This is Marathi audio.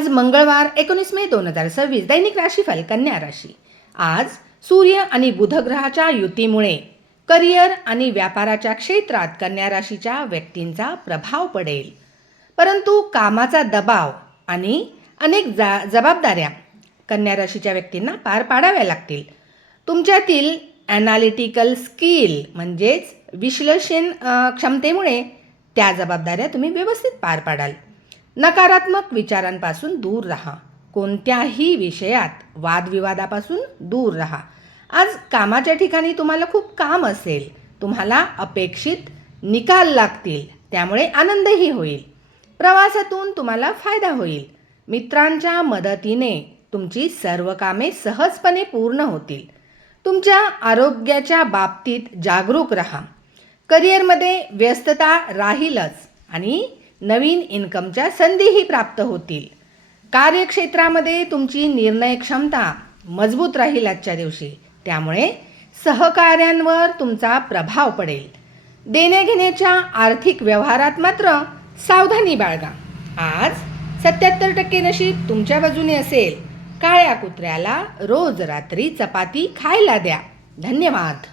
आज मंगळवार 19 मे 2026 दैनिक राशीफल कन्या राशी। आज सूर्य आणि बुध ग्रहाच्या युतीमुळे करिअर आणि व्यापाराच्या क्षेत्रात कन्या राशीच्या व्यक्तींचा प्रभाव पडेल, परंतु कामाचा दबाव आणि अनेक जबाबदाऱ्या कन्या राशीच्या व्यक्तींना पार पाडाव्या लागतील। तुमच्यातील ॲनालिटिकल स्किल म्हणजेच विश्लेषण क्षमतेमुळे त्या जबाबदाऱ्या तुम्ही व्यवस्थित पार पाडाल। नकारात्मक विचारांपासून दूर राहा। कोणत्याही विषयात वादविवादापासून दूर राहा। आज कामाच्या ठिकाणी तुम्हाला खूप काम असेल, तुम्हाला अपेक्षित निकाल लागतील, त्यामुळे आनंदही होईल। प्रवासातून तुम्हाला फायदा होईल। मित्रांच्या मदतीने तुमची सर्व कामे सहजपणे पूर्ण होतील। तुमच्या आरोग्याच्या बाबतीत जागरूक राहा। करिअरमध्ये व्यस्तता राहीलच आणि नवीन इन्कमच्या संधीही प्राप्त होतील। कार्यक्षेत्रामध्ये तुमची निर्णय क्षमता मजबूत राहील आजच्या दिवशी, त्यामुळे सहकाऱ्यांवर तुमचा प्रभाव पडेल। देण्याघेण्याच्या आर्थिक व्यवहारात मात्र सावधानी बाळगा। आज 77% नशीब तुमच्या बाजूने असेल। काळ्या कुत्र्याला रोज रात्री चपाती खायला द्या। धन्यवाद।